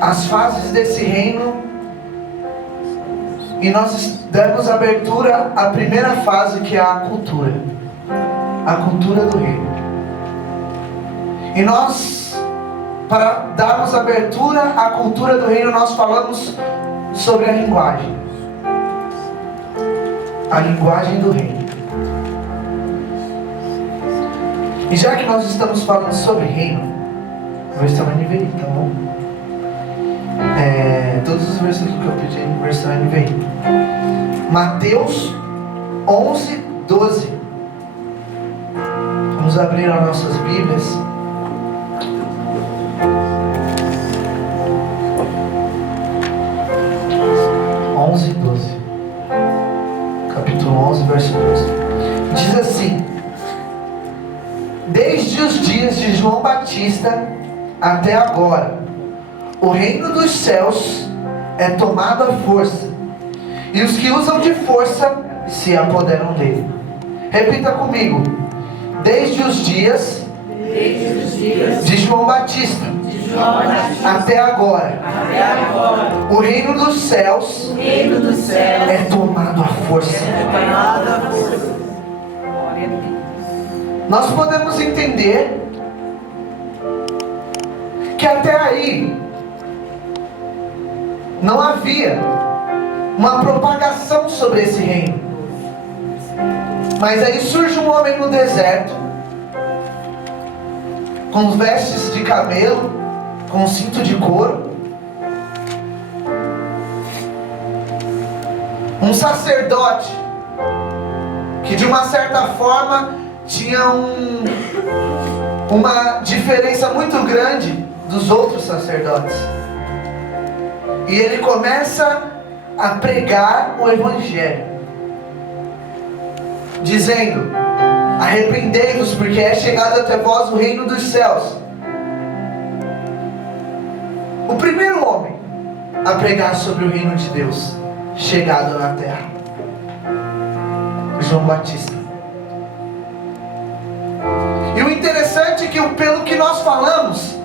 as fases desse reino e nós demos abertura à primeira fase, que é a cultura do reino. E nós, para darmos abertura à cultura do reino, nós falamos sobre a linguagem do reino. E já que nós estamos falando sobre reino, versão NVI, tá bom? Todos os versículos que eu pedi em versão NVI. Mateus 11, 12. Vamos abrir as nossas Bíblias. Capítulo 11, verso 12. Diz assim: desde os dias de João Batista até agora, o reino dos céus é tomado à força, e os que usam de força se apoderam dele. Repita comigo: desde os dias de João Batista até agora, o reino dos céus é tomado à força. Nós podemos entender que até aí não havia uma propagação sobre esse reino. Mas aí surge um homem no deserto, com vestes de camelo, com cinto de couro, um sacerdote que de uma certa forma tinha uma diferença muito grande dos outros sacerdotes. E ele começa a pregar o evangelho, dizendo: arrependei-vos, porque é chegado até vós o reino dos céus. O primeiro homem a pregar sobre o reino de Deus chegado na terra, João Batista. E o interessante é que pelo que nós falamos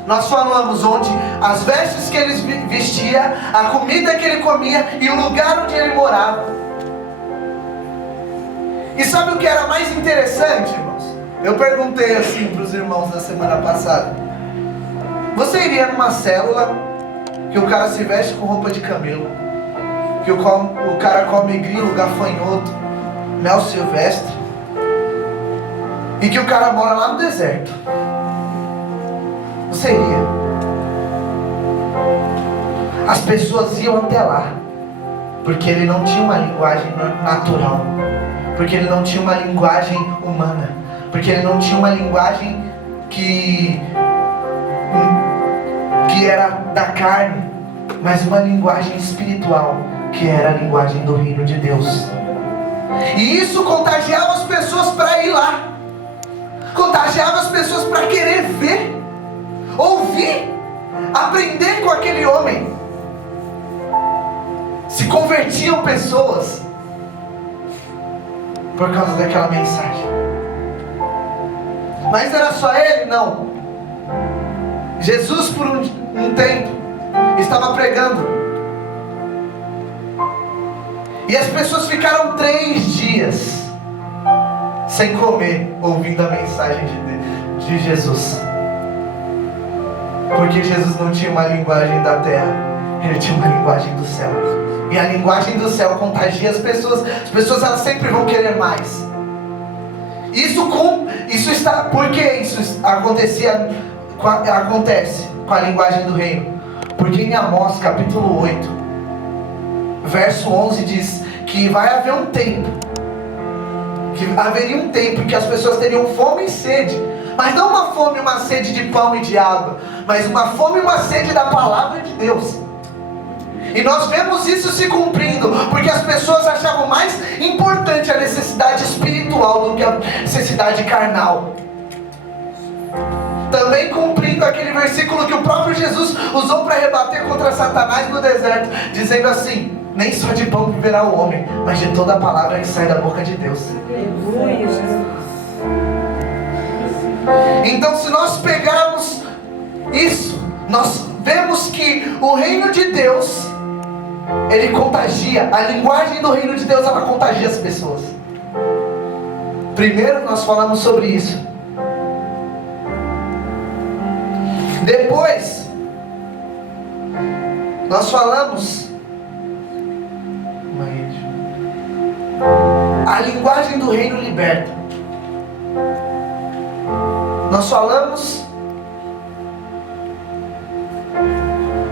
onde as vestes que ele vestia, a comida que ele comia e o lugar onde ele morava. E sabe o que era mais interessante, irmãos? Eu perguntei assim para os irmãos na semana passada: você iria numa célula que o cara se veste com roupa de camelo, que o cara come grilo, gafanhoto, mel silvestre, e que o cara mora lá no deserto? Você iria? As pessoas iam até lá, porque ele não tinha uma linguagem natural, porque ele não tinha uma linguagem humana, porque ele não tinha uma linguagem que era da carne, mas uma linguagem espiritual, que era a linguagem do reino de Deus. E isso contagiava as pessoas para ir lá, contagiava as pessoas para querer ver, ouvir, aprender com aquele homem. Se convertiam pessoas por causa daquela mensagem. Mas era só ele? Não. Jesus por um tempo estava pregando, e as pessoas ficaram 3 dias sem comer, ouvindo a mensagem de Jesus. Porque Jesus não tinha uma linguagem da terra, ele tinha uma linguagem do céu. E a linguagem do céu contagia as pessoas elas sempre vão querer mais. Isso está, porque isso acontece com a linguagem do reino. Porque em Amós capítulo 8, verso 11 diz que vai haver um tempo, que haveria um tempo que as pessoas teriam fome e sede, mas não uma fome e uma sede de pão e de água, mas uma fome e uma sede da palavra de Deus. E nós vemos isso se cumprindo, porque as pessoas achavam mais importante a necessidade espiritual do que a necessidade carnal. Também cumprindo aquele versículo que o próprio Jesus usou para rebater contra Satanás no deserto, dizendo assim: nem só de pão viverá o homem, mas de toda a palavra que sai da boca de Deus. Então, se nós pegarmos isso, nós vemos que o reino de Deus, ele contagia. A linguagem do reino de Deus, ela contagia as pessoas. Primeiro nós falamos sobre isso. Depois nós falamos a linguagem do reino liberta. Nós falamos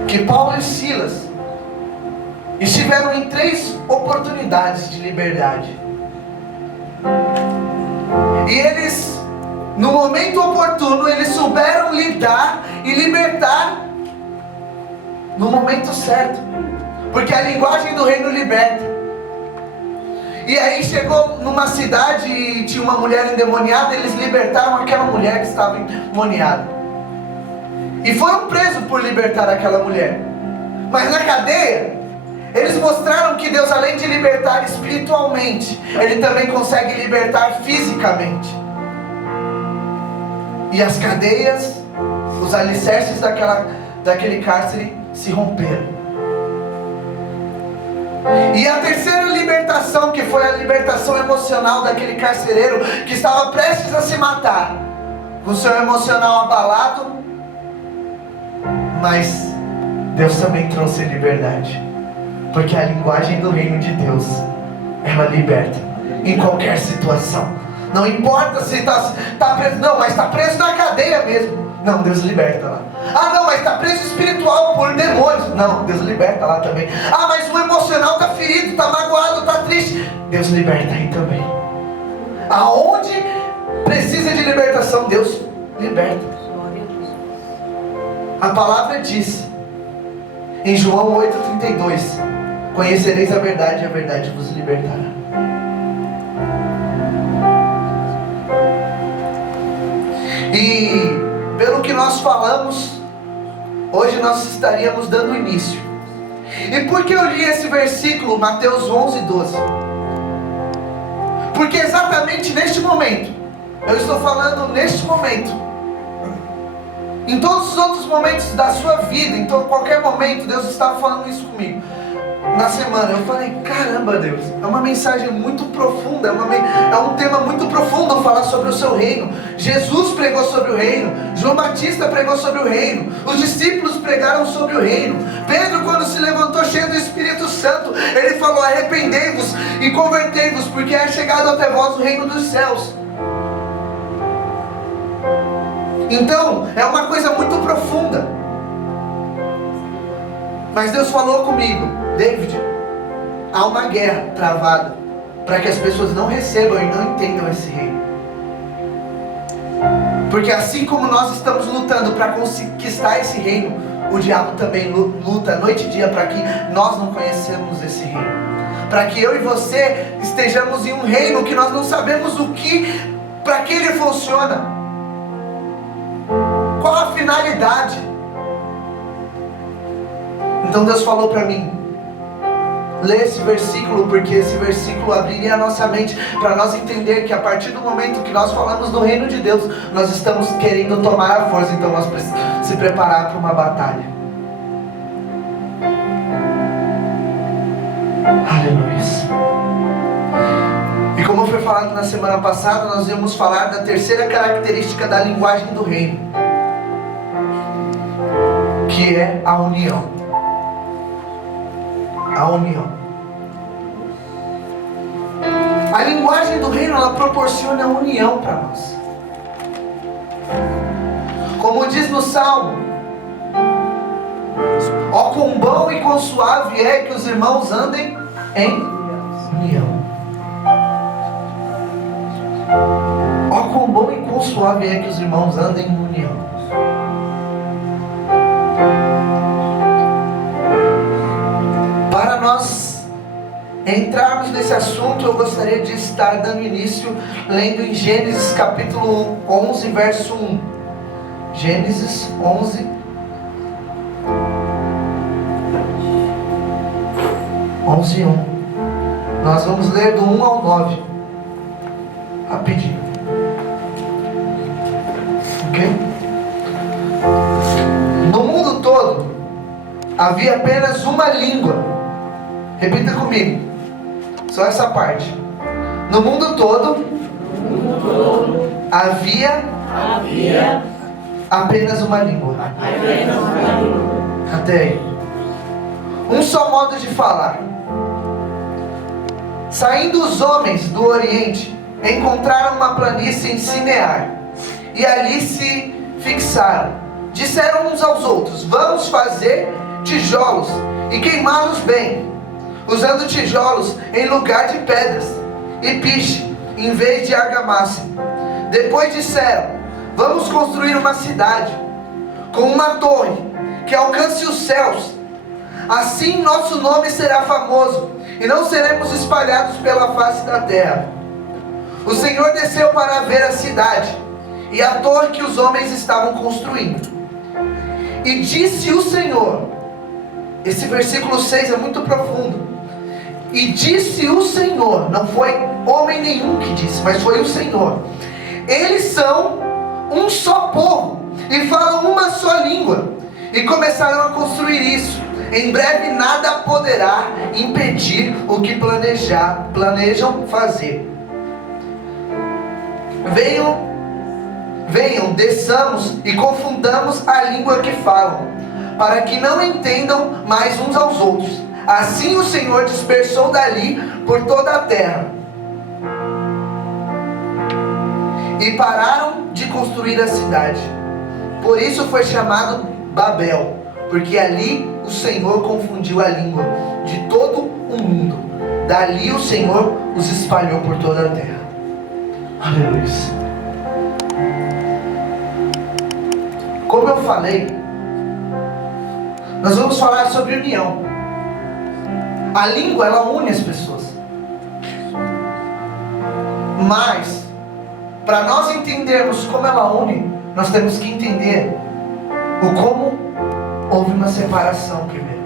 que Paulo e Silas estiveram em 3 oportunidades de liberdade. E eles, no momento oportuno, eles souberam lidar e libertar no momento certo. Porque a linguagem do reino liberta. E aí chegou numa cidade e tinha uma mulher endemoniada, eles libertaram aquela mulher que estava endemoniada. E foram presos por libertar aquela mulher. Mas na cadeia, eles mostraram que Deus, além de libertar espiritualmente, Ele também consegue libertar fisicamente. E as cadeias, os alicerces daquele cárcere se romperam. E a terceira libertação, que foi a libertação emocional daquele carcereiro que estava prestes a se matar, com o seu emocional abalado, mas Deus também trouxe liberdade, porque a linguagem do reino de Deus, ela liberta em qualquer situação. Não importa se está preso, não, mas está preso na cadeia mesmo. Não, Deus liberta lá. Ah, não, mas está preso espiritual por demônios. Não, Deus liberta lá também. Ah, mas o emocional está ferido, está magoado, está triste. Deus liberta aí também. Aonde precisa de libertação, Deus liberta. A palavra diz em João 8,32: conhecereis a verdade e a verdade vos libertará. E pelo que nós falamos, hoje nós estaríamos dando início. E por que eu li esse versículo, Mateus 11:12? Porque exatamente neste momento, eu estou falando neste momento, em todos os outros momentos da sua vida, em qualquer momento, Deus estava falando isso comigo. Na semana, eu falei, caramba Deus, é uma mensagem muito profunda, é um tema muito profundo falar sobre o seu reino. Jesus pregou sobre o reino, João Batista pregou sobre o reino, os discípulos pregaram sobre o reino. Pedro, quando se levantou cheio do Espírito Santo, ele falou, arrependei-vos e convertei-vos, porque é chegado até vós o reino dos céus. Então, é uma coisa muito profunda. Mas Deus falou comigo, David, há uma guerra travada para que as pessoas não recebam e não entendam esse reino. Porque assim como nós estamos lutando para conquistar esse reino, o diabo também luta noite e dia para que nós não conhecemos esse reino. Para que eu e você estejamos em um reino que nós não sabemos para que ele funciona. Qual a finalidade? Então Deus falou para mim, lê esse versículo, porque esse versículo abriria a nossa mente para nós entender que a partir do momento que nós falamos do reino de Deus, nós estamos querendo tomar a força, então nós precisamos se preparar para uma batalha. Aleluia. E como foi falado na semana passada, nós íamos falar da terceira característica da linguagem do reino, que é a união. A união. A linguagem do reino, ela proporciona a união para nós. Como diz no Salmo, ó, quão bom e quão suave é que os irmãos andem em união. Ó, quão bom e quão suave é que os irmãos andem em união. Para nós entrarmos nesse assunto, eu gostaria de estar dando início lendo em Gênesis capítulo 11, verso 1. Gênesis 11, 1. Nós vamos ler do 1 ao 9. Rapidinho. Ok? No mundo todo havia apenas uma língua. Repita comigo, só essa parte. No mundo todo, havia apenas uma língua. Até aí. Um só modo de falar. Saindo os homens do Oriente, encontraram uma planície em Sinear, e ali se fixaram. Disseram uns aos outros: vamos fazer tijolos e queimá-los bem, usando tijolos em lugar de pedras, e piche em vez de argamassa. Depois disseram: vamos construir uma cidade com uma torre que alcance os céus. Assim nosso nome será famoso, e não seremos espalhados pela face da terra. O Senhor desceu para ver a cidade e a torre que os homens estavam construindo. E disse o Senhor, esse versículo 6 é muito profundo. E disse o Senhor, não foi homem nenhum que disse, mas foi o Senhor: eles são um só povo e falam uma só língua. E começaram a construir isso. Em breve nada poderá impedir o que planejam fazer. Venham, desçamos e confundamos a língua que falam, para que não entendam mais uns aos outros. Assim o Senhor dispersou dali por toda a terra. E pararam de construir a cidade. Por isso foi chamado Babel, porque ali o Senhor confundiu a língua de todo o mundo. Dali o Senhor os espalhou por toda a terra. Aleluia. Como eu falei, nós vamos falar sobre união. A língua, ela une as pessoas. Mas, para nós entendermos como ela une, nós temos que entender o como houve uma separação primeiro.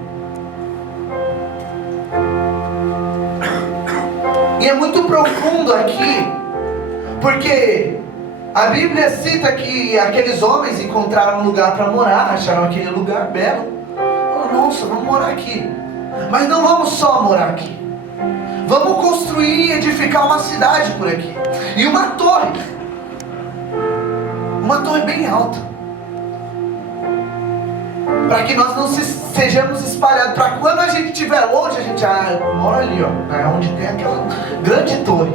E é muito profundo aqui, porque a Bíblia cita que aqueles homens encontraram um lugar para morar, acharam aquele lugar belo. Falaram: nossa, vamos morar aqui. Mas não vamos só morar aqui. Vamos construir e edificar uma cidade por aqui. E uma torre. Uma torre bem alta. Para que nós não sejamos espalhados. Para quando a gente estiver longe, a gente mora ali, ó. É onde tem aquela grande torre.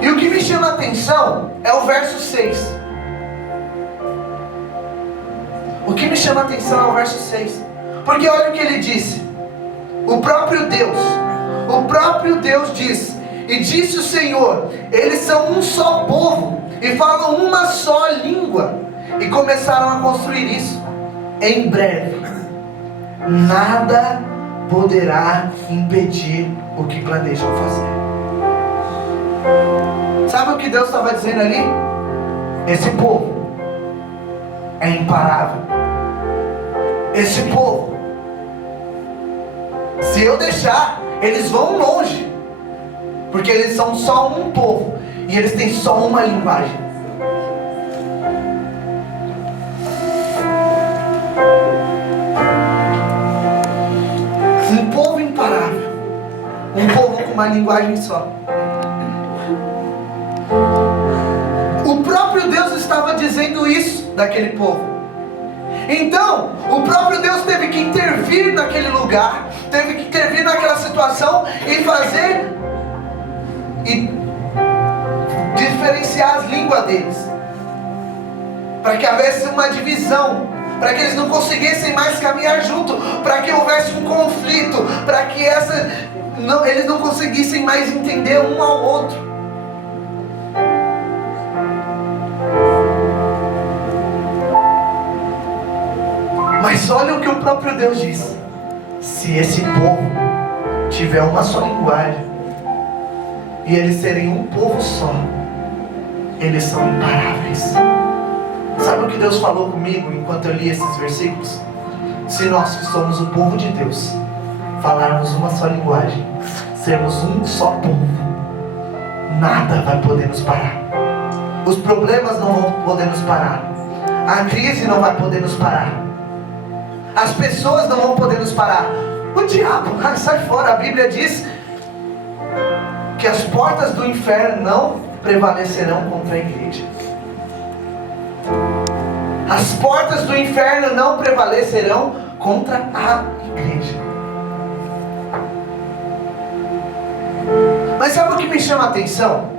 E o que me chama a atenção é o verso 6. O que me chama a atenção é o verso 6. Porque olha o que ele disse. O próprio Deus diz: e disse o Senhor, eles são um só povo e falam uma só língua. E começaram a construir isso. Em breve nada poderá impedir o que planejam fazer. Sabe o que Deus estava dizendo ali? Esse povo é imparável. Esse povo, se eu deixar, eles vão longe, porque eles são só um povo e eles têm só uma linguagem. Um povo imparável, um povo com uma linguagem só. O próprio Deus estava dizendo isso daquele povo. Então, o próprio Deus teve que intervir naquele lugar, teve que intervir naquela situação e fazer e diferenciar as línguas deles, para que houvesse uma divisão, para que eles não conseguissem mais caminhar junto, para que houvesse um conflito, para que eles não conseguissem mais entender um ao outro. Mas olha o que o próprio Deus diz: se esse povo tiver uma só linguagem e eles serem um povo só, eles são imparáveis. Sabe o que Deus falou comigo enquanto eu li esses versículos? Se nós que somos o povo de Deus falarmos uma só linguagem, sermos um só povo, nada vai poder nos parar. Os problemas não vão poder nos parar. A crise não vai poder nos parar. As pessoas não vão poder nos parar. O diabo, sai fora. A Bíblia diz que as portas do inferno não prevalecerão contra a igreja. As portas do inferno não prevalecerão contra a igreja. Mas sabe o que me chama a atenção?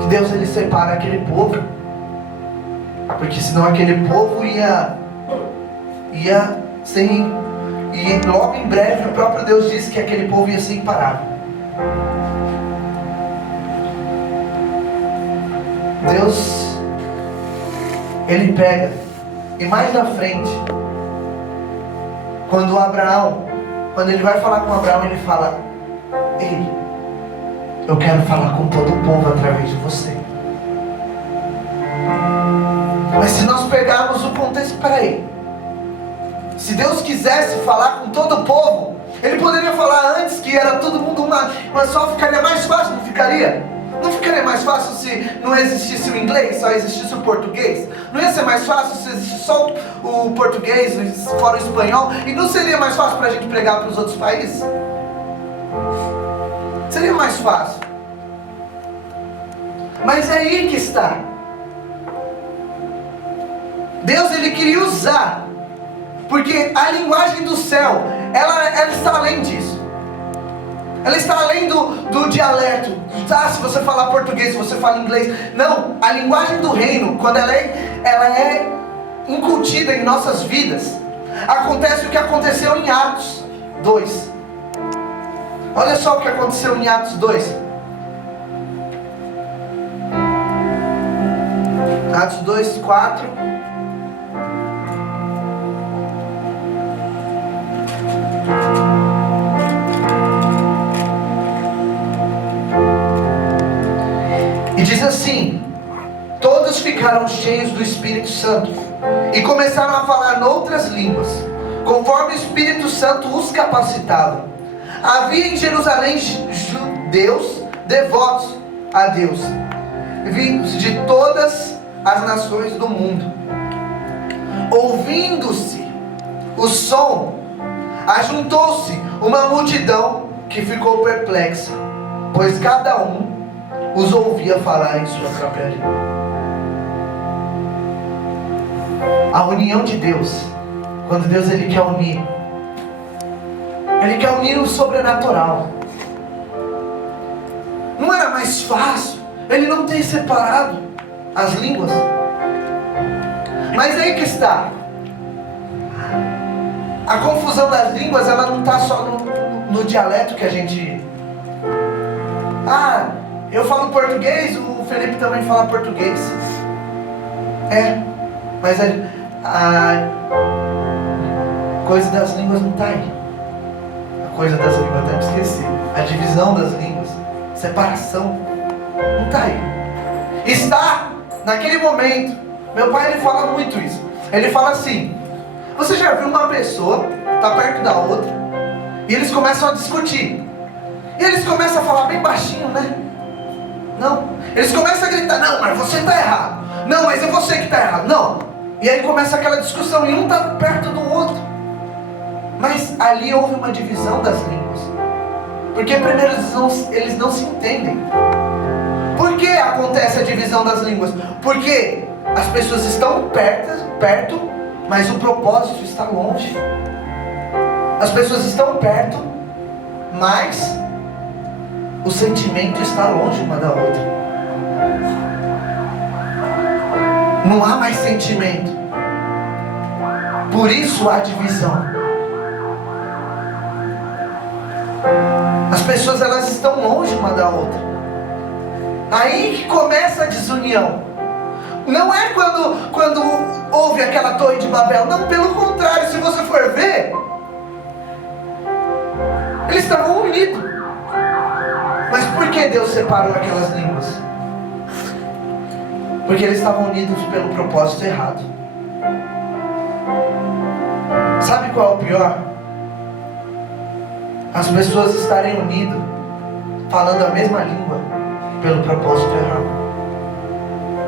Que Deus ele separa aquele povo, porque senão aquele povo ia ser, e logo em breve o próprio Deus disse que aquele povo ia ser imparável. Deus, ele pega, e mais na frente, quando ele vai falar com Abraão, ele fala: ei, eu quero falar com todo o povo através de você. Mas se nós pegarmos o contexto, peraí, se Deus quisesse falar com todo o povo, ele poderia falar antes que era todo mundo mas só ficaria mais fácil, não ficaria? Não ficaria mais fácil se não existisse o inglês, só existisse o português? Não ia ser mais fácil se existisse só o português, fora o espanhol? E não seria mais fácil para a gente pregar para os outros países? Seria mais fácil. Mas é aí que está. Deus ele queria usar, porque a linguagem do céu, ela está além disso. Ela está além do dialeto. Se você falar português, se você fala inglês. Não, a linguagem do reino, quando ela é incutida em nossas vidas, acontece o que aconteceu em Atos 2. Olha só o que aconteceu em Atos 2. Atos 2, 4. E diz assim: todos ficaram cheios do Espírito Santo e começaram a falar noutras línguas, conforme o Espírito Santo os capacitava. Havia em Jerusalém judeus devotos a Deus, vindos de todas as nações do mundo. Ouvindo-se o som, ajuntou-se uma multidão que ficou perplexa, pois cada um os ouvia falar em sua própria língua. A união de Deus, quando Deus ele quer unir o sobrenatural. Não era mais fácil ele não ter separado as línguas? Mas aí que está. A confusão das línguas, ela não está só no dialeto que a gente... eu falo português, o Felipe também fala português. Mas a coisa das línguas não está aí. A coisa das línguas, até me esqueci. A divisão das línguas, separação, não está aí. Está naquele momento. Meu pai ele fala muito isso. Ele fala assim: você já viu uma pessoa tá perto da outra e eles começam a discutir? E eles começam a falar bem baixinho, né? Não. Eles começam a gritar: não, mas você está errado. Não, mas é você que está errado. Não. E aí começa aquela discussão e um está perto do outro. Mas ali houve uma divisão das línguas. Porque primeiro eles não se entendem. Por que acontece a divisão das línguas? Porque as pessoas estão perto, mas o propósito está longe. As pessoas estão perto, mas o sentimento está longe uma da outra. Não há mais sentimento. Por isso há divisão. As pessoas elas estão longe uma da outra. Aí que começa a desunião. Não é quando houve aquela torre de Babel. Não, pelo contrário, se você for ver, eles estavam unidos. Mas por que Deus separou aquelas línguas? Porque eles estavam unidos pelo propósito errado. Sabe qual é o pior? As pessoas estarem unidas, falando a mesma língua, pelo propósito errado.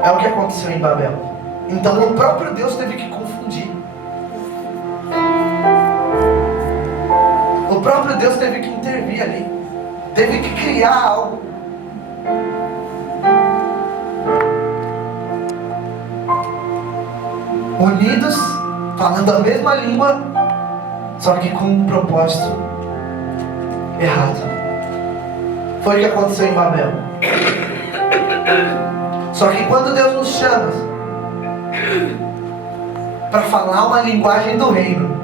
É o que aconteceu em Babel. Então o próprio Deus teve que confundir. O próprio Deus teve que intervir ali. Teve que criar algo. Unidos, falando a mesma língua, só que com um propósito errado. Foi o que aconteceu em Babel. Só que quando Deus nos chama para falar uma linguagem do reino,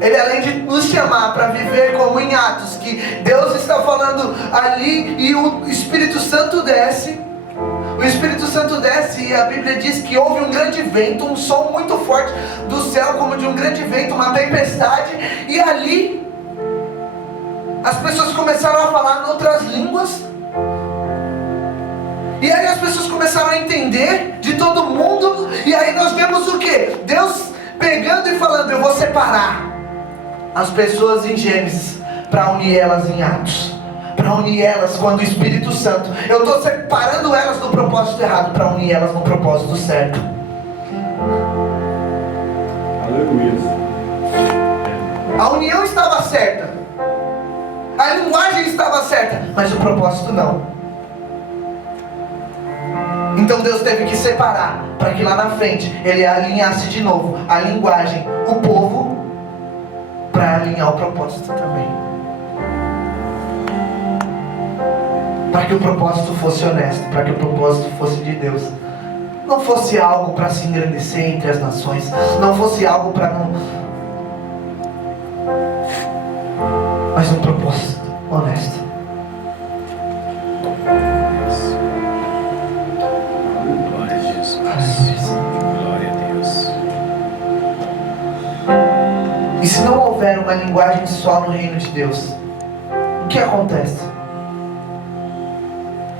Ele, além de nos chamar para viver como em Atos, que Deus está falando ali e o Espírito Santo desce. O Espírito Santo desce e a Bíblia diz que houve um grande vento, um som muito forte do céu, como de um grande vento, uma tempestade. E ali as pessoas começaram a falar em outras línguas. E aí as pessoas começaram a entender de todo mundo. E aí nós vemos o que? Deus pegando e falando: eu vou separar as pessoas em Gênesis para unir elas em Atos, para unir elas quando o Espírito Santo, eu estou separando elas do propósito errado para unir elas no propósito certo. Aleluia. A união estava certa, a linguagem estava certa, mas o propósito não. Então Deus teve que separar para que lá na frente Ele alinhasse de novo a linguagem, o povo, para alinhar o propósito também, para que o propósito fosse honesto, para que o propósito fosse de Deus, não fosse algo para se engrandecer entre as nações, não fosse algo para não, mas um propósito honesto. Glória a Jesus. Glória a Deus. E se não houver uma linguagem só no reino de Deus, o que acontece?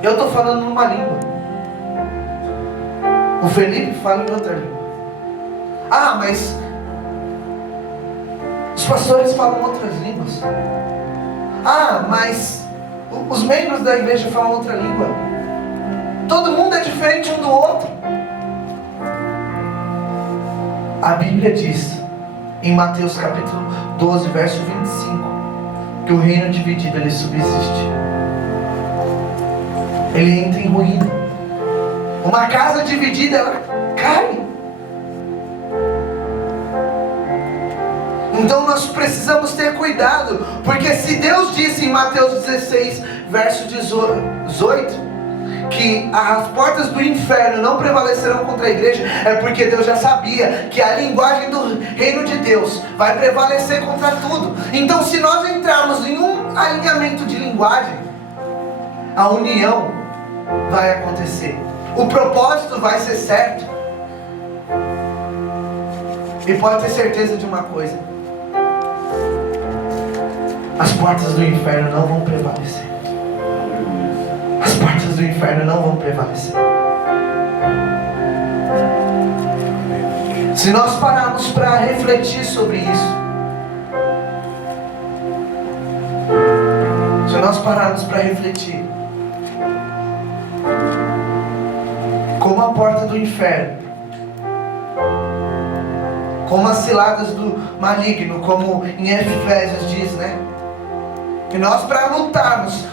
Eu estou falando numa língua, o Felipe fala em outra língua. Ah, mas os pastores falam outras línguas. Ah, mas os membros da igreja falam outra língua. Todo mundo é diferente um do outro. A Bíblia diz em Mateus capítulo 12, verso 25, que o reino dividido ele subsiste, ele entra em ruína. Uma casa dividida, ela cai. Então nós precisamos ter cuidado, porque se Deus disse em Mateus 16, verso 18, que as portas do inferno não prevalecerão contra a igreja, é porque Deus já sabia que a linguagem do reino de Deus vai prevalecer contra tudo. Então se nós entrarmos em um alinhamento de linguagem, a união vai acontecer, o propósito vai ser certo. E pode ter certeza de uma coisa: as portas do inferno não vão prevalecer. As portas do inferno não vão prevalecer. Se nós pararmos para refletir sobre isso, se nós pararmos para refletir, como a porta do inferno, como as ciladas do maligno, como em Efésios diz, né? E nós, para lutarmos,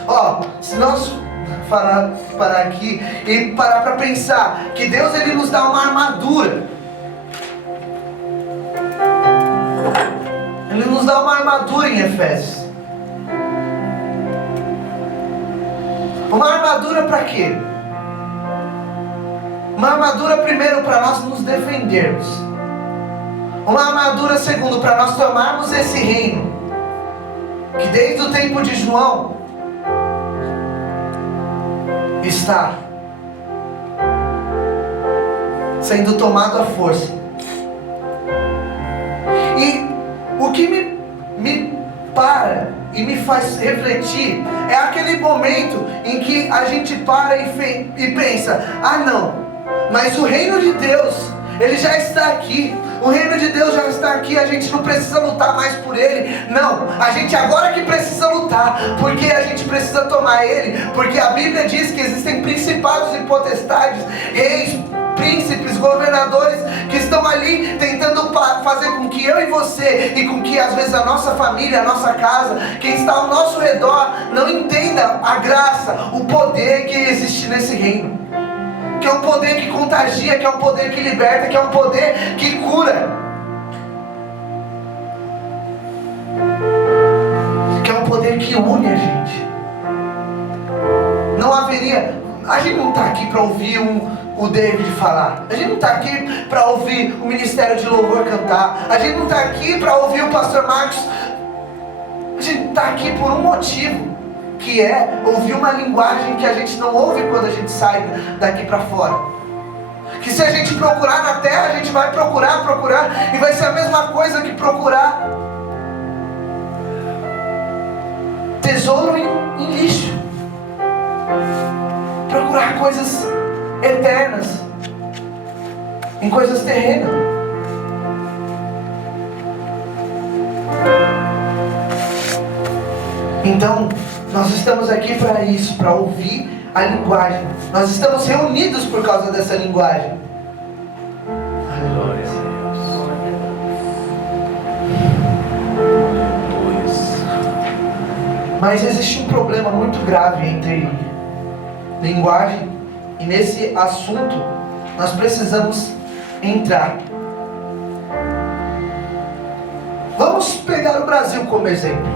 se nós parar aqui e parar para pensar que Deus ele nos dá uma armadura, Ele nos dá uma armadura em Efésios. Uma armadura para quê? Uma armadura primeiro para nós nos defendermos. Uma armadura segundo para nós tomarmos esse reino, que desde o tempo de João está sendo tomado à força. E o que me para e me faz refletir é aquele momento em que a gente para e pensa: ah não, mas o reino de Deus Ele já está aqui. O reino de Deus já está aqui. A gente não precisa lutar mais por ele. Não, a gente agora que precisa lutar. Porque a gente precisa tomar ele. Porque a Bíblia diz que existem principados e potestades, reis, príncipes, governadores que estão ali tentando fazer com que eu e você, e com que às vezes a nossa família, a nossa casa, quem está ao nosso redor, não entenda a graça, o poder que existe nesse reino, que é um poder que contagia, que é um poder que liberta, que é um poder que cura, que é um poder que une a gente. Não haveria, a gente não está aqui para ouvir o David falar, a gente não está aqui para ouvir o Ministério de Louvor cantar, a gente não está aqui para ouvir o Pastor Marcos, a gente está aqui por um motivo, que é ouvir uma linguagem que a gente não ouve quando a gente sai daqui para fora. Que se a gente procurar na terra, a gente vai procurar, e vai ser a mesma coisa que procurar tesouro em lixo, procurar coisas eternas em coisas terrenas. Então nós estamos aqui para isso, para ouvir a linguagem. Nós estamos reunidos por causa dessa linguagem. Glória a Deus. Mas existe um problema muito grave entre linguagem, e nesse assunto nós precisamos entrar. Vamos pegar o Brasil como exemplo.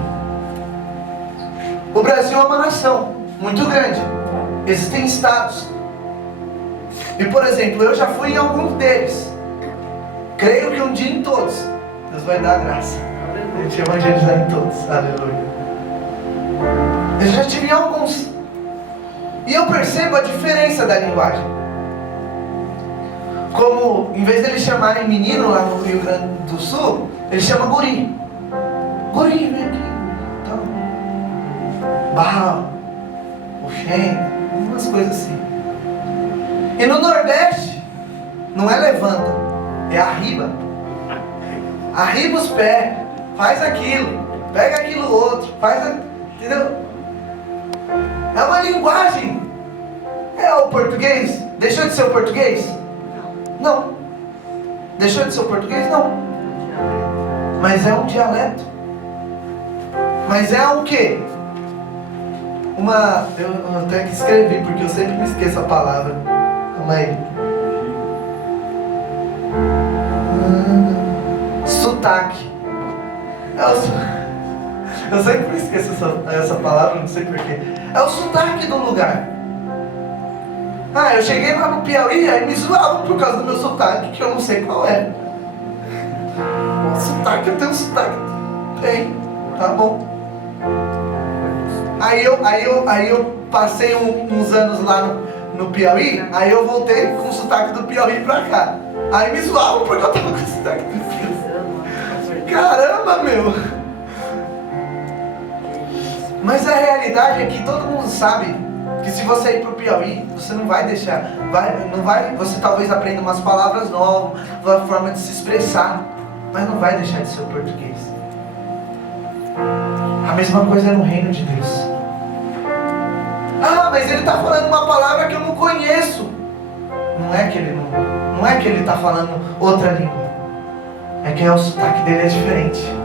O Brasil é uma nação muito grande. Existem estados. E por exemplo, eu já fui em alguns deles. Creio que um dia em todos Deus vai dar graça. A gente evangelizar em todos. Aleluia. Eu já tive em alguns. E eu percebo a diferença da linguagem. Como, em vez de eles chamarem menino lá no Rio Grande do Sul, eles chamam guri. Guri, vem aqui. Então, barra, oxente, umas coisas assim. E no Nordeste, não é levanta, é arriba. Arriba os pés, faz aquilo, pega aquilo outro, entendeu? É uma linguagem. É o português? Deixou de ser o português? Não. Deixou de ser o português? Não. Mas é um dialeto. Mas é o quê? Eu até que escrevi, porque eu sempre me esqueço a palavra. Calma aí. Sotaque. Eu sempre me esqueço essa palavra, não sei porquê. É o sotaque do lugar. Eu cheguei lá no Piauí, aí me zoavam por causa do meu sotaque, que eu não sei qual é. Sotaque, eu tenho sotaque. Tem, tá bom. Aí eu passei uns anos lá no Piauí, aí eu voltei com o sotaque do Piauí pra cá. Aí me zoavam porque eu tava com o sotaque do Piauí. Caramba, meu! Mas a realidade é que todo mundo sabe que se você ir pro Piauí, você não vai deixar, você talvez aprenda umas palavras novas, uma forma de se expressar, mas não vai deixar de ser o português. A mesma coisa é no reino de Deus. Mas ele está falando uma palavra que eu não conheço. Não é que ele está falando outra língua. É que o sotaque dele é diferente.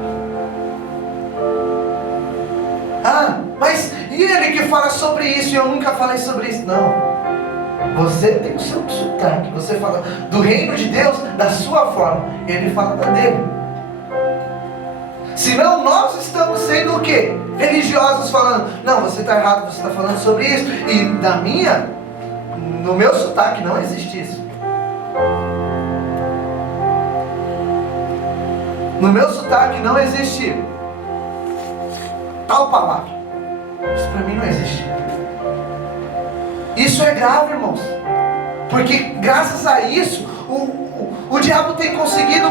Mas e ele que fala sobre isso e eu nunca falei sobre isso? Não. Você tem o seu sotaque. Você fala do reino de Deus da sua forma. Ele fala da dele. Senão nós estamos sendo o quê? Religiosos falando, não, você está errado, você está falando sobre isso. E no meu sotaque não existe isso. No meu sotaque não existe tal palavra. Isso para mim não existe. Isso é grave, irmãos. Porque graças a isso, o diabo tem conseguido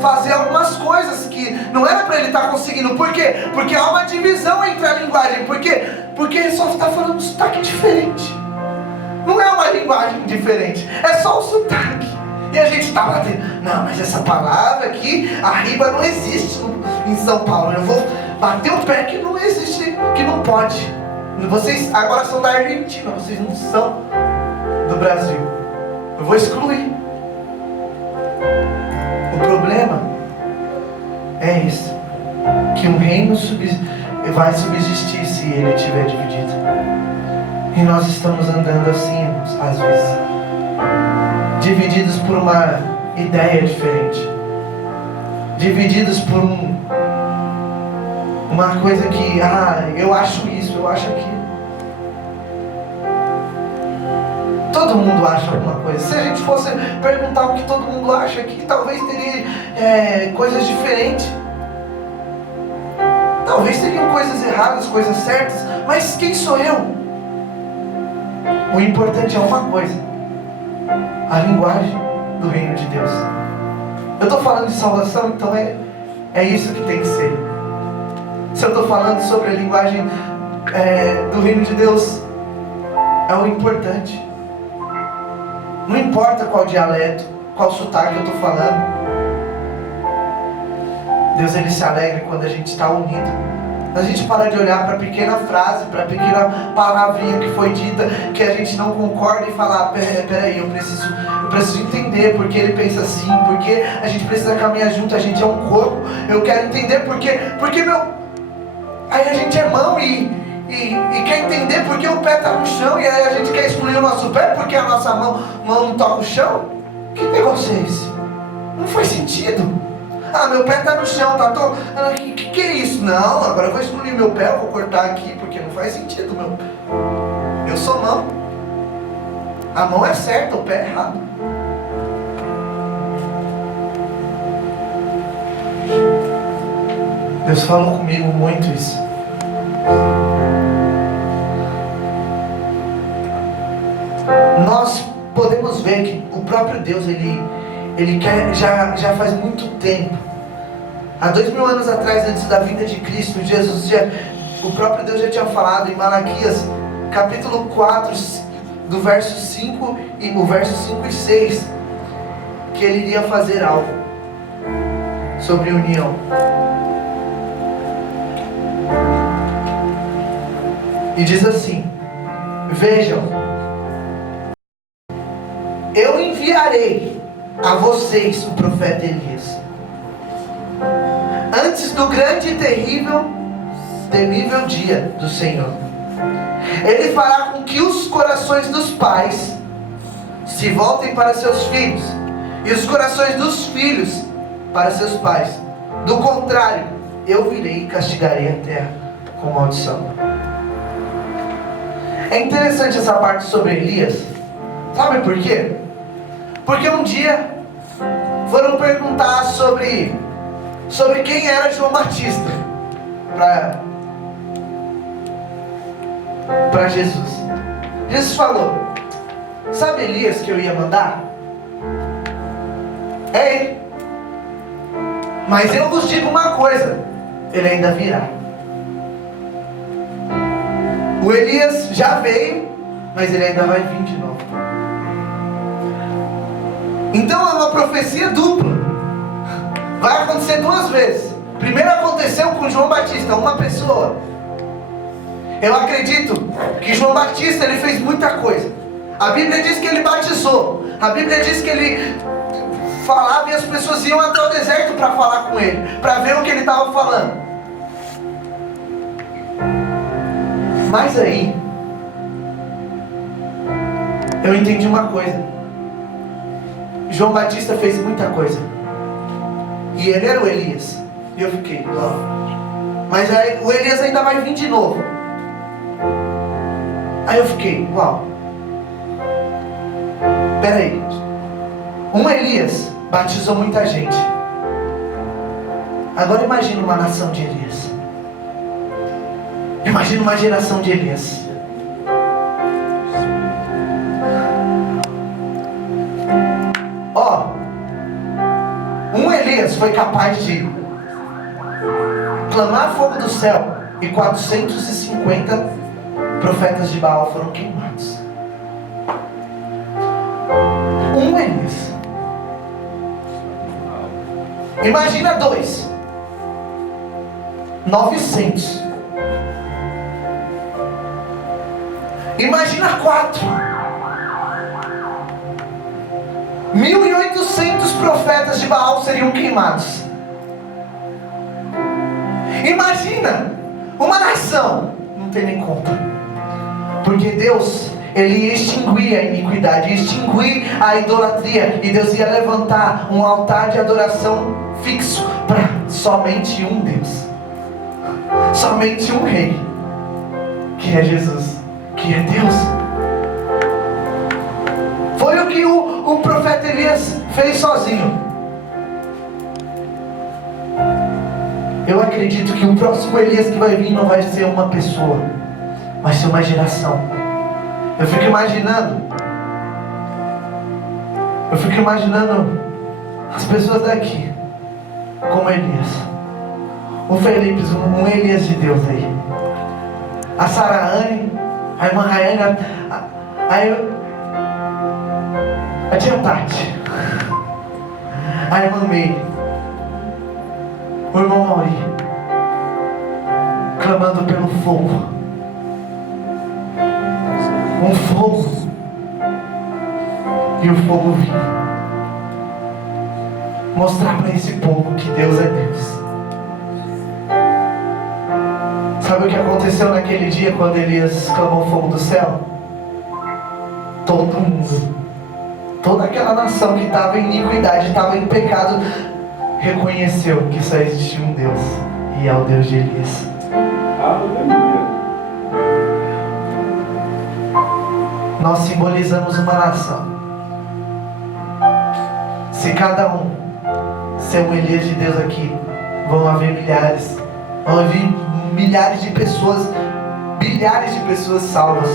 fazer algumas coisas que não era para ele estar conseguindo. Por quê? Porque há uma divisão entre a linguagem. Por quê? Porque ele só está falando um sotaque diferente. Não é uma linguagem diferente, é só o sotaque. E a gente estava lá, não, mas essa palavra aqui, a riba não existe em São Paulo. Eu vou bater o pé que não existe, que não pode. Vocês agora são da Argentina, vocês não são do Brasil. Eu vou excluir. O problema é isso, que um reino vai subsistir se ele estiver dividido. E nós estamos andando assim, irmãos, às vezes, divididos por uma ideia diferente, divididos por uma coisa que, eu acho isso, eu acho aquilo. Todo mundo acha alguma coisa. Se a gente fosse perguntar o que todo mundo acha aqui, talvez teria coisas diferentes. Talvez teriam coisas erradas, coisas certas. Mas quem sou eu? O importante é uma coisa: a linguagem do reino de Deus. Eu estou falando de salvação, então é isso que tem que ser. Se eu estou falando sobre a linguagem do reino de Deus, é o importante. Não importa qual dialeto, qual sotaque eu estou falando. Deus, ele se alegra quando a gente está unido. A gente para de olhar para a pequena frase, para a pequena palavrinha que foi dita, que a gente não concorda, e falar, peraí, eu preciso entender porque ele pensa assim, porque a gente precisa caminhar junto, a gente é um corpo. Eu quero entender porque aí a gente é mão e quer entender porque o pé está no chão, e aí a gente quer excluir o nosso pé porque a nossa mão não toca o chão. Que negócio é esse? Não faz sentido. Meu pé está no chão, tá todo... Que é isso? Não, agora eu vou excluir meu pé, eu vou cortar aqui, porque não faz sentido, meu. Eu sou mão. A mão é certa, o pé é errado. Deus falou comigo muito isso. Nós podemos ver que o próprio Deus, Ele quer, já faz muito tempo, há 2000 anos atrás, antes da vinda de Cristo, o próprio Deus já tinha falado em Malaquias, capítulo 4, do verso 5 e o verso 5 e 6, que Ele iria fazer algo sobre união. E diz assim: vejam, eu enviarei a vocês o profeta Elias, antes do grande e temível dia do Senhor. Ele fará com que os corações dos pais se voltem para seus filhos, e os corações dos filhos para seus pais. Do contrário, eu virei e castigarei a terra com maldição. É interessante essa parte sobre Elias. Sabe por quê? Porque um dia foram perguntar sobre quem era João Batista para Jesus. Jesus falou: sabe Elias que eu ia mandar? É ele. Mas eu vos digo uma coisa: ele ainda virá. O Elias já veio, mas ele ainda vai vir de novo. Então é uma profecia dupla. Vai acontecer duas vezes. Primeiro aconteceu com João Batista, uma pessoa. Eu acredito que João Batista, ele fez muita coisa. A Bíblia diz que ele batizou. A Bíblia diz que ele falava e as pessoas iam até o deserto para falar com ele, para ver o que ele estava falando. Mas aí eu entendi uma coisa: João Batista fez muita coisa, e ele era o Elias. E eu fiquei, mas aí o Elias ainda vai vir de novo. Aí eu fiquei, peraí, um Elias batizou muita gente. Agora imagina uma nação de Elias. Imagina uma geração de Elias. Um Elias foi capaz de clamar fogo do céu, e 450 profetas de Baal foram queimados. Um Elias. Imagina 2. 900. Imagina 4. 1.800 profetas de Baal seriam queimados. Imagina uma nação. Não tem nem conta. Porque Deus, Ele ia extinguir a iniquidade, ia extinguir a idolatria. E Deus ia levantar um altar de adoração fixo para somente um Deus. Somente um rei, que é Jesus, que é Deus. Foi o que o profeta Elias fez sozinho. Eu acredito que o próximo Elias que vai vir não vai ser uma pessoa, vai ser uma geração. Eu fico imaginando as pessoas daqui como Elias. O Felipe, um Elias de Deus aí. A Saraane, a irmã Rayane, a tia Tati, a irmã Meire, o irmão Mauri, clamando pelo fogo. Um fogo. E o fogo vinha mostrar para esse povo que Deus é Deus. Sabe o que aconteceu naquele dia quando Elias clamou o fogo do céu? Todo mundo, toda aquela nação que estava em iniquidade, estava em pecado, reconheceu que só existia um Deus, e é o Deus de Elias. Aleluia. Nós simbolizamos uma nação. Se cada um ser um Elias de Deus aqui, vão haver milhares, vão haver milhares de pessoas, bilhares de pessoas salvas,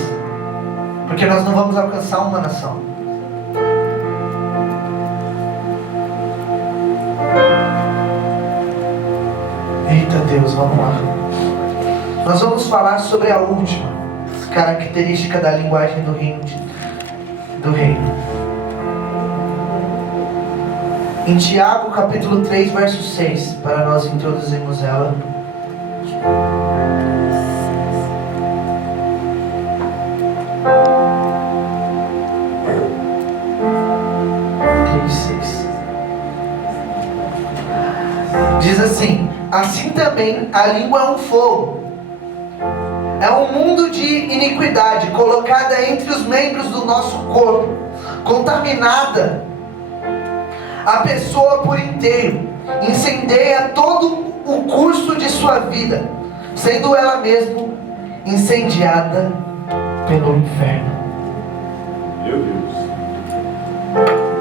porque nós não vamos alcançar uma nação. Eita Deus, vamos lá. Nós vamos falar sobre a última característica da linguagem do reino. Em Tiago capítulo 3 verso 6, para nós introduzirmos ela. Diz assim: assim também a língua é um fogo, é um mundo de iniquidade colocada entre os membros do nosso corpo, contaminada a pessoa por inteiro, incendeia todo o curso de sua vida, sendo ela mesmo incendiada pelo inferno. Meu Deus.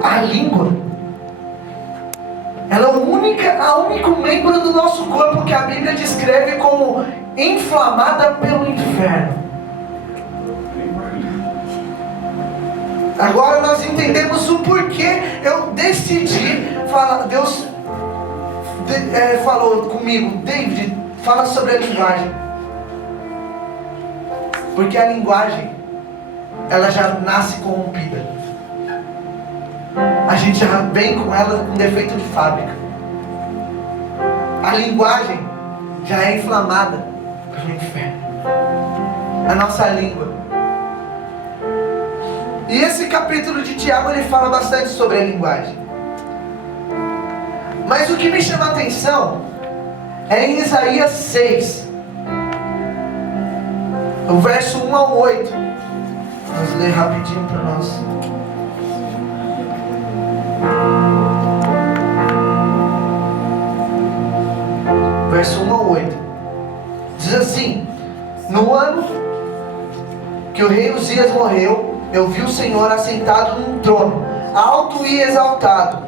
A língua, ela é o único membro do nosso corpo que a Bíblia descreve como inflamada pelo inferno. Agora nós entendemos o porquê eu decidi falar. Deus falou comigo: David, fala sobre a linguagem. Porque a linguagem, ela já nasce corrompida. A gente já vem com ela com defeito de fábrica. A linguagem já é inflamada pelo inferno. A nossa língua. E esse capítulo de Tiago, ele fala bastante sobre a linguagem. Mas o que me chama a atenção é em Isaías 6, o verso 1 ao 8. Vamos ler rapidinho para nós. Verso 1 ao 8. Diz assim: no ano que o rei Uzias morreu, eu vi o Senhor assentado num trono, alto e exaltado,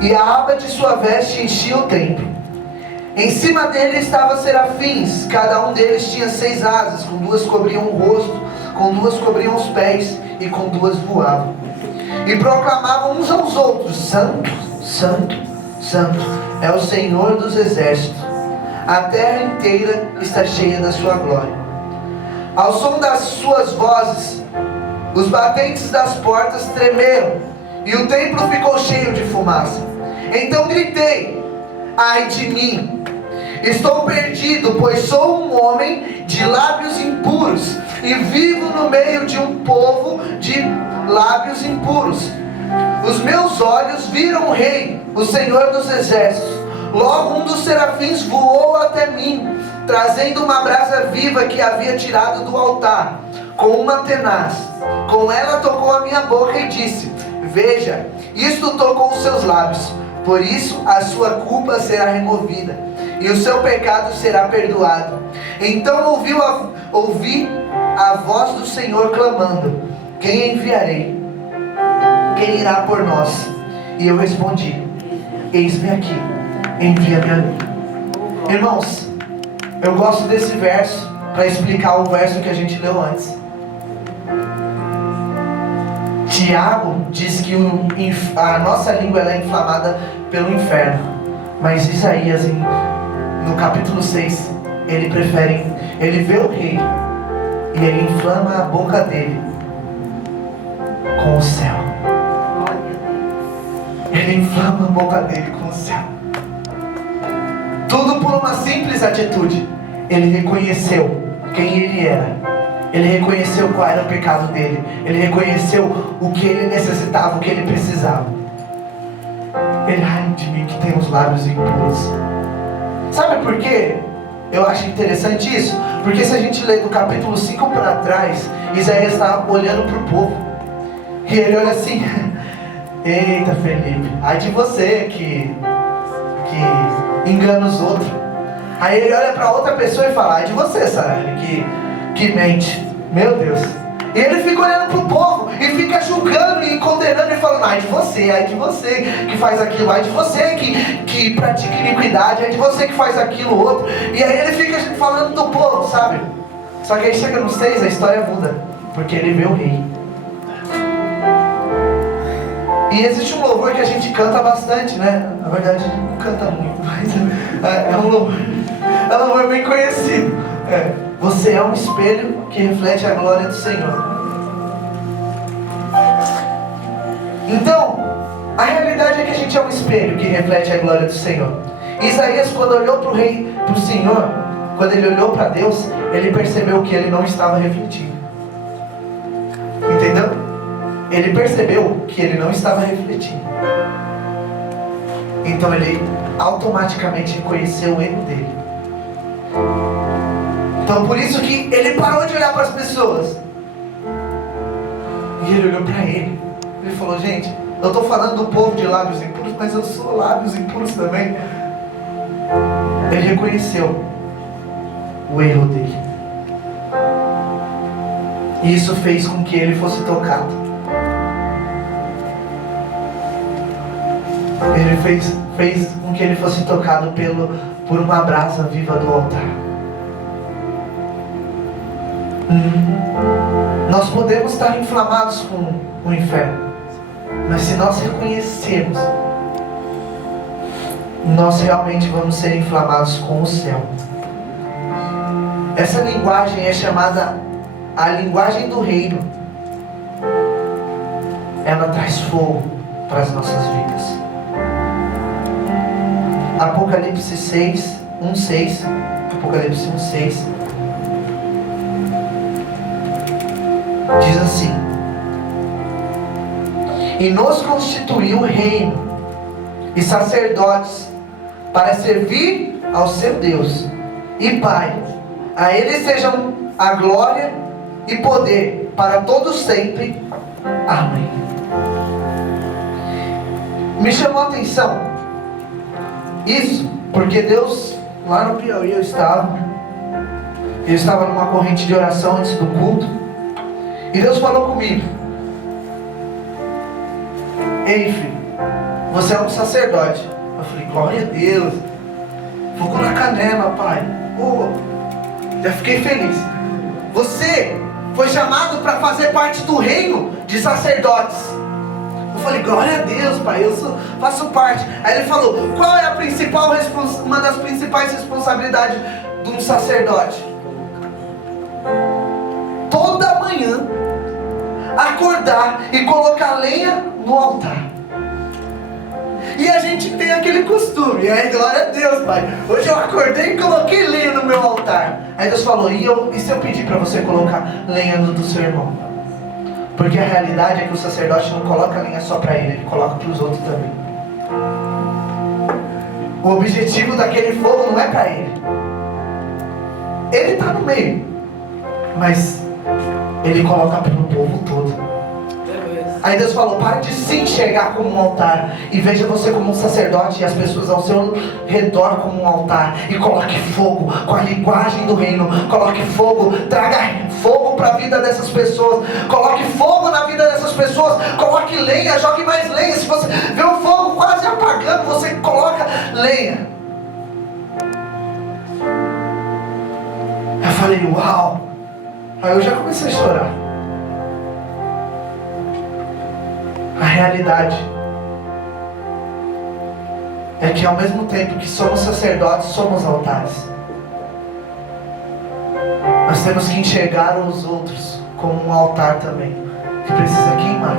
e a aba de sua veste enchia o templo. Em cima dele estavam serafins, cada um deles tinha 6 asas, com 2 cobriam o rosto, com 2 cobriam os pés, e com 2 voavam. E proclamavam uns aos outros: Santo, Santo, Santo é o Senhor dos exércitos. A terra inteira está cheia da sua glória. Ao som das suas vozes, os batentes das portas tremeram, e o templo ficou cheio de fumaça. Então gritei: ai de mim, estou perdido, pois sou um homem de lábios impuros e vivo no meio de um povo de lábios impuros. Os meus olhos viram o Rei, o Senhor dos Exércitos. Logo um dos serafins voou até mim, trazendo uma brasa viva que havia tirado do altar, com uma tenaz. Com ela tocou a minha boca e disse: veja, isto tocou os seus lábios, por isso a sua culpa será removida, e o seu pecado será perdoado. Então ouvi a voz do Senhor clamando: quem enviarei? Quem irá por nós? E eu respondi: eis-me aqui, envia-me a mim. Irmãos, eu gosto desse verso para explicar o verso que a gente leu antes. Tiago diz que a nossa língua ela é inflamada pelo inferno, mas Isaías no capítulo 6 ele vê o rei e ele inflama a boca dele com o céu. Ele inflama a boca dele com o céu. Tudo por uma simples atitude. Ele reconheceu quem ele era. Ele reconheceu qual era o pecado dele. Ele reconheceu o que ele necessitava, o que ele precisava. Ele: ai de mim que tem os lábios impuros. Sabe por quê? Eu acho interessante isso. Porque se a gente ler do capítulo 5 para trás, Isaías está olhando para o povo. E ele olha assim: eita Felipe, ai de você que engana os outros. Aí ele olha para outra pessoa e fala: ai de você, Sarane, que mente. Meu Deus. E ele fica olhando para o povo e fica julgando e condenando e falando: ai de você que faz aquilo, ai de você que pratica iniquidade, ai de você que faz aquilo outro. E aí ele fica falando do povo, sabe? Só que aí chega no 6, a história muda, porque ele vê o rei. E existe um louvor que a gente canta bastante, né? Na verdade a gente não canta muito, mas é um louvor bem conhecido. Você é um espelho que reflete a glória do Senhor. Então, a realidade é que a gente é um espelho que reflete a glória do Senhor. Isaías, quando olhou para o rei, para o Senhor, quando ele olhou para Deus, ele percebeu que ele não estava refletindo. Entendeu? Ele percebeu que ele não estava refletindo. Então ele automaticamente reconheceu o erro dele. Então por isso que ele parou de olhar para as pessoas. E ele olhou para ele. Ele falou: gente, eu estou falando do povo de lábios impuros, mas eu sou lábios impuros também. Ele reconheceu o erro dele. E isso fez com que ele fosse tocado. Ele fez com que ele fosse tocado por uma brasa viva do altar. Nós podemos estar inflamados com o inferno, mas se nós reconhecermos, nós realmente vamos ser inflamados com o céu. Essa linguagem é chamada a linguagem do reino. Ela traz fogo para as nossas vidas. Apocalipse 6, 1:6. Apocalipse 1:6 diz assim: e nos constituiu reino e sacerdotes para servir ao seu Deus e Pai. A Ele sejam a glória e poder para todos sempre. Amém. Me chamou a atenção isso, porque Deus, lá no Piauí eu estava numa corrente de oração antes do culto, e Deus falou comigo: ei filho, você é um sacerdote. Eu falei: glória a Deus, fogo na canela, pai. Já fiquei feliz. Você foi chamado para fazer parte do reino de sacerdotes. Eu falei: glória a Deus, pai, eu faço parte. Aí ele falou: qual é uma das principais responsabilidades de um sacerdote? Toda manhã acordar e colocar lenha no altar. E a gente tem aquele costume. E aí, glória a Deus, Pai. Hoje eu acordei e coloquei lenha no meu altar. Aí Deus falou, e se eu pedir para você colocar lenha no do seu irmão? Porque a realidade é que o sacerdote não coloca lenha só para ele coloca para os outros também. O objetivo daquele fogo não é para ele. Ele está no meio, mas ele coloca para o povo todo. Aí Deus falou, para de se enxergar como um altar e veja você como um sacerdote e as pessoas ao seu redor como um altar. E coloque fogo com a linguagem do reino. Coloque fogo, traga fogo para a vida dessas pessoas. Coloque fogo na vida dessas pessoas. Coloque lenha, jogue mais lenha. Se você vê o fogo quase apagando, você coloca lenha. Eu falei, uau. Aí eu já comecei a chorar. A realidade é que ao mesmo tempo que somos sacerdotes, somos altares. Nós temos que enxergar os outros como um altar também, que precisa queimar.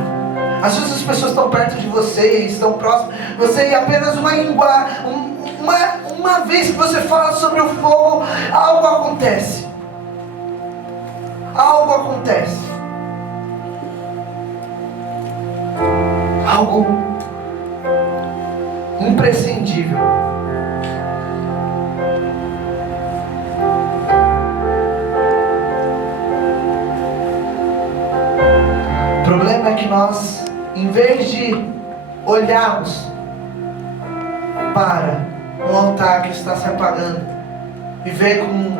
Às vezes as pessoas estão perto de você, estão próximas. Você apenas uma vez que você fala sobre o fogo, algo acontece. Algo acontece. Algo imprescindível. O problema é que nós, em vez de olharmos para um altar que está se apagando e ver como,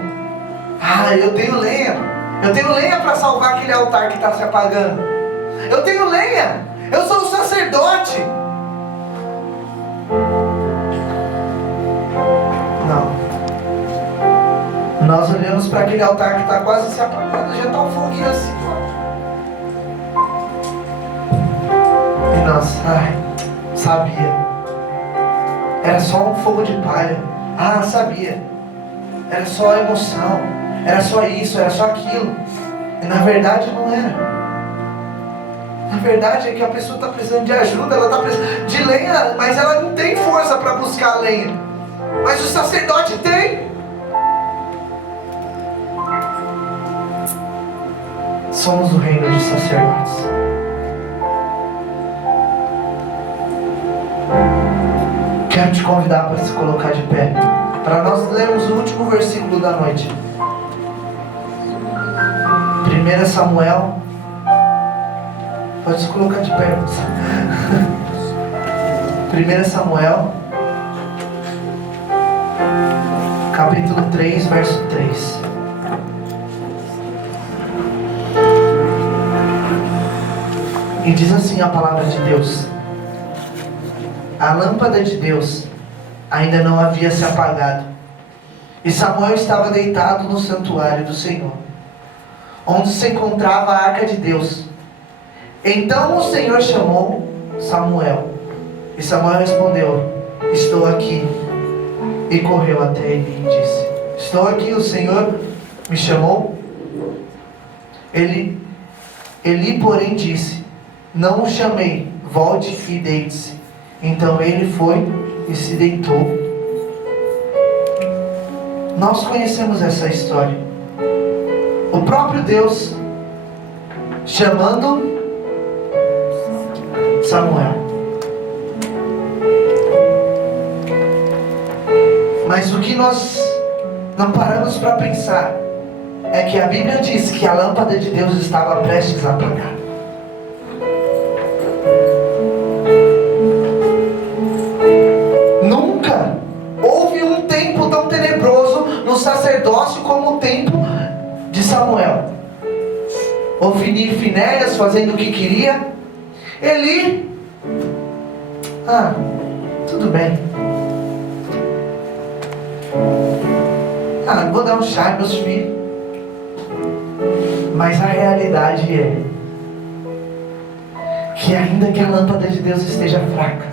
eu tenho lenha para salvar aquele altar que está se apagando. Eu tenho lenha. Eu sou o sacerdote. Não. Nós olhamos para aquele altar que está quase se apagando. Já está um foguinho assim. E nós, sabia. Era só um fogo de palha. Sabia. Era só emoção. Era só isso, era só aquilo. E na verdade não era. Na verdade é que a pessoa está precisando de ajuda, ela está precisando de lenha, mas ela não tem força para buscar a lenha. Mas o sacerdote tem. Somos o reino dos sacerdotes. Quero te convidar para se colocar de pé, para nós lermos o último versículo da noite. 1 Samuel. Pode se colocar de pé. 1 Samuel, capítulo 3, verso 3. E diz assim a palavra de Deus: a lâmpada de Deus ainda não havia se apagado, e Samuel estava deitado no santuário do Senhor, onde se encontrava a arca de Deus. Então o Senhor chamou Samuel, e Samuel respondeu: estou aqui. E correu até ele e disse: estou aqui, o Senhor me chamou. Eli, porém, disse: não o chamei, volte e deite-se. Então ele foi e se deitou. Nós conhecemos essa história. O próprio Deus chamando Samuel. Mas o que nós não paramos para pensar é que a Bíblia diz que a lâmpada de Deus estava prestes a apagar. Nunca houve um tempo tão tenebroso no sacerdócio como o tempo de Samuel. Ofni e Finéias fazendo o que queria. Eli, tudo bem. Vou dar um chá aos meus filhos. Mas a realidade é que ainda que a lâmpada de Deus esteja fraca,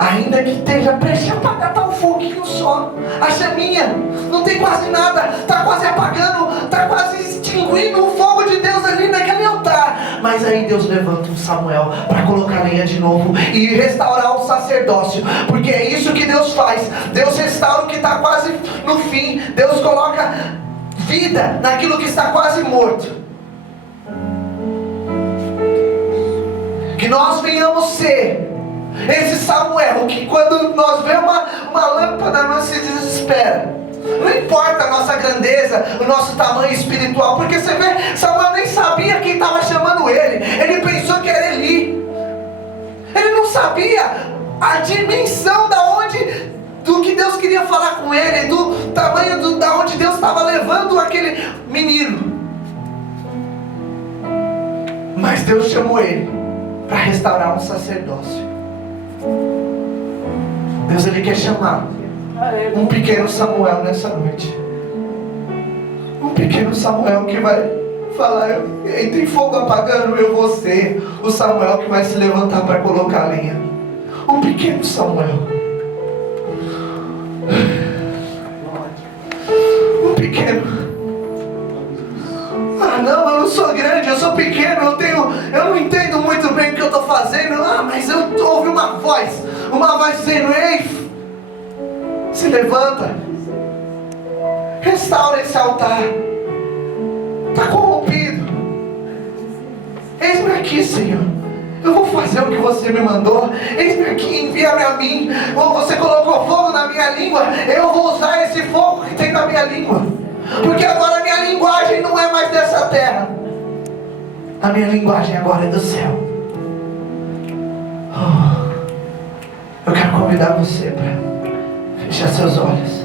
ainda que esteja prestes a apagar, está um foguinho só, a chaminha, não tem quase nada, está quase apagando, está quase extinguindo o fogo de Deus ali naquele altar. Mas aí Deus levanta um Samuel para colocar lenha de novo e restaurar o sacerdócio, porque é isso que Deus faz. Deus restaura o que está quase no fim. Deus coloca vida naquilo que está quase morto. Que nós venhamos ser esse Samuel que quando nós vemos uma lâmpada nós se desespera. Não importa a nossa grandeza, o nosso tamanho espiritual, porque você vê, Samuel nem sabia quem estava chamando ele. Ele pensou que era Eli. Ele não sabia a dimensão do que Deus queria falar com ele, do tamanho da onde Deus estava levando aquele menino. Mas Deus chamou ele para restaurar um sacerdócio. Deus, Ele quer chamar um pequeno Samuel nessa noite. Um pequeno Samuel que vai falar: tem fogo apagando, eu vou ser o Samuel que vai se levantar para colocar a lenha. Um pequeno Samuel. Um pequeno. Não, eu não sou grande, eu sou pequeno, eu não entendo muito bem o que eu estou fazendo. Mas eu ouvi uma voz dizendo: ei, se levanta, restaura esse altar, está corrompido. Eis-me aqui, Senhor, eu vou fazer o que você me mandou. Eis-me aqui, envia-me a mim. Você colocou fogo na minha língua, eu vou usar esse fogo que tem na minha língua, porque agora a minha linguagem não é mais dessa terra, a minha linguagem agora é do céu. Eu quero convidar você para fechar seus olhos.